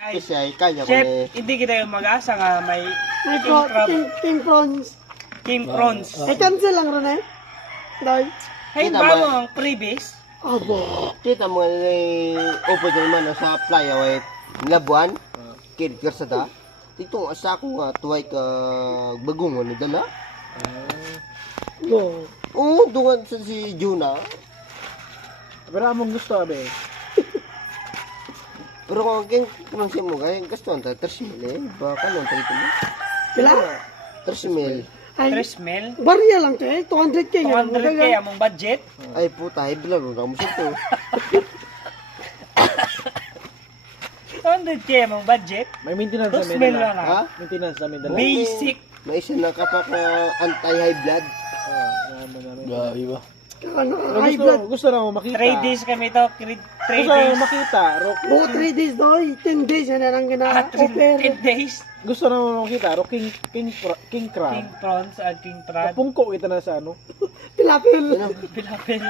Kasi ay kaya ko Chef, na hindi kita yung mag-asa nga may May king crab, king prawns. king prawns. Eh, cancel lang rin eh. Dahil, Hey, Kita ba ba? mo ang previous? abo. kita mo upo dyan man sa playa way labuan kirkir sa da dito asa ko nga tuway ka bagungon ni dala Go. oo dungan sa si Juna Pero among gusto, abe. pero kung kung si mo kaya gusto ang 3,000 eh baka nung trito mo Kila? 3,000 Ay, Tresmel? barya lang to eh. 200k nga. 200k among budget? ay puta ay bilaro na mo sa to 200k among budget? May maintenance sa Tresmel Medala. lang ha ah. Maintenance sa Medala. Basic. may isa na kapak na anti-high blood Grabe ba? Ano, Pero high gusto, blood. gusto na mo makita. 3 days kami to. 3 Gusto na days. mo makita. Oh, 3 days doy. 10 days yan ang gina-offer. 10 days. Gusto na mo makita. Ro king crab. King prawns at king crab. Kapungko kita na sa ano. Pilapil. Pilapil.